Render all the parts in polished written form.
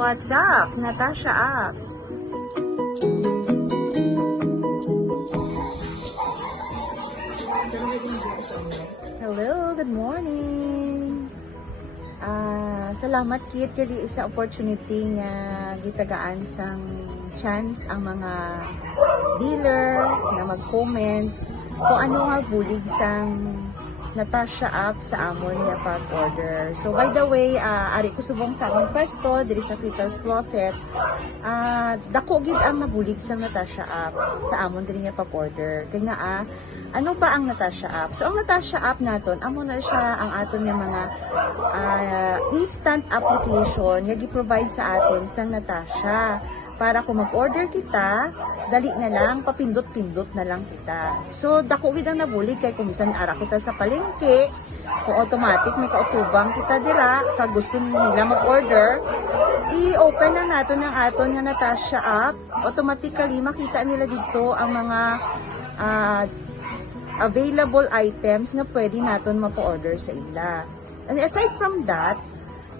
What's up? Natasha up. Hello, good morning. Salamat kit kali sa opportunity nga gitagaan sang chance ang mga dealer nga mag-comment kung ano nga bulig sang Natasha up sa amon nga pag-order. So by the way, ari ko subong sa among pwesto diri sa Crittals Closet. Dako gid ang mabulig sang Natasha up sa amon diri nga pag-order. Kaya nga ano ba ang Natasha up? So ang Natasha up naton amo na siya ang aton nga mga instant application nga gi-provide sa aton sang Natasha. Para kung mag-order kita, dali na lang, papindot-pindot na lang kita. So, dako gid ang nabulig kay kung bisan ara kita sa palengke, kung automatic may kautubang kita dira, kag gusto nila mag-order, i-open na natin ang aton nga Natasha app. Automatically, makita nila dito ang mga available items nga pwede natin mapo-order sa ila. And aside from that,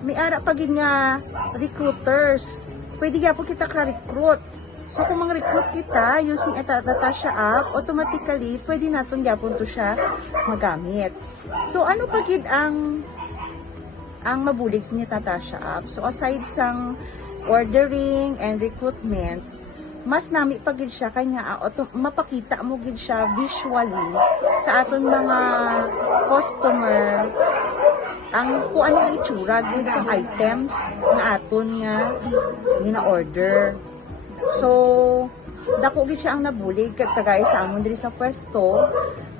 may ara pa gid nga recruiters. Pwede po kita ka-recruit. So, kung mang-recruit kita using Natasha app, automatically, pwede natin yapon to siya magamit. So, ano pa gid ang mabulig sa Natasha app? So, aside sang ordering and recruitment, mas nami pa gid siya kanya mapakita mo gid siya visually sa aton mga customer ang kung ano ang itsura gid ang items na aton nga gina-order. So, dako gid siya ang nabulig kagaya sa amon diri sa pwesto.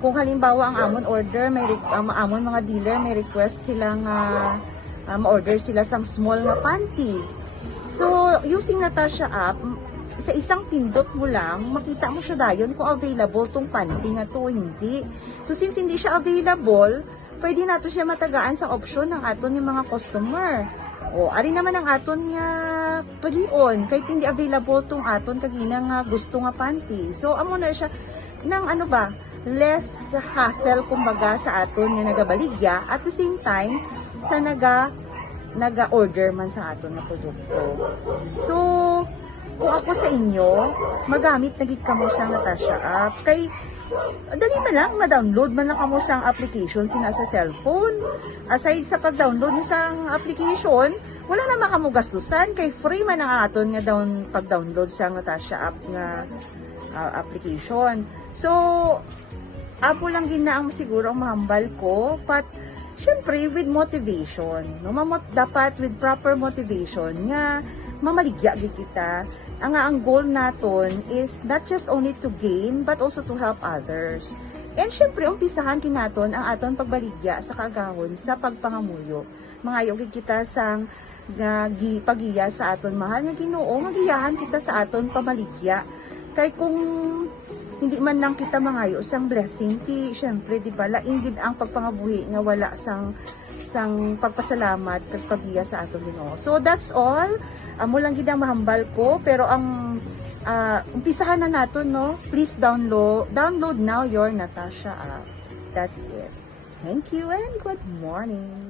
Kung halimbawa ang amon order, amon mga dealer may request sila nga ma-order sila sang small nga panty. So, using Natasha app, sa isang pindot mo lang, makita mo siya dayon kung available tong panty nga to hindi. So, since hindi siya available, pwede nato siya matagaan sa option ng aton yung mga customer. O, ari naman ang aton nga palion, kahit hindi available tong aton kagina nga gusto nga panty. So, amo na siya ng ano ba, less hassle kumbaga sa aton nga nagabaligya, at the same time, sa naga-order man sa aton na produkto. So, kung ako sa inyo, magamit na gid kamo sa Natasha app. Kay dali na lang, ma-download man lang kamo sang application sina sa cellphone. Aside sa pag-download ng sang application, wala naman kamo gastusan kay free man ang aton nga pag-download sa Natasha app nga application. So, apo lang gid na ang siguro ang mahambal ko, but syempre with motivation, no? Dapat with proper motivation nga mamaligya gid kita. Ang goal naton is not just only to gain but also to help others. And syempre umpisahan kinaton ang aton pagbaligya sa kagahon sa pagpangamuyo. Mangayo gid kita sang pagiya sa aton mahal nga Ginoo, magiyahan kita sa aton pamaligya. Kay kung hindi man lang kita mangayo sang blessing, syempre di ba laing gid ang pagpangabuhi nga wala sang pagpasalamat kag pagiya sa aton Ginoo. So that's all. Amo lang gid ang mahambal ko, pero ang umpisahan na nato, no? Please download now your Natasha app. That's it. Thank you and good morning.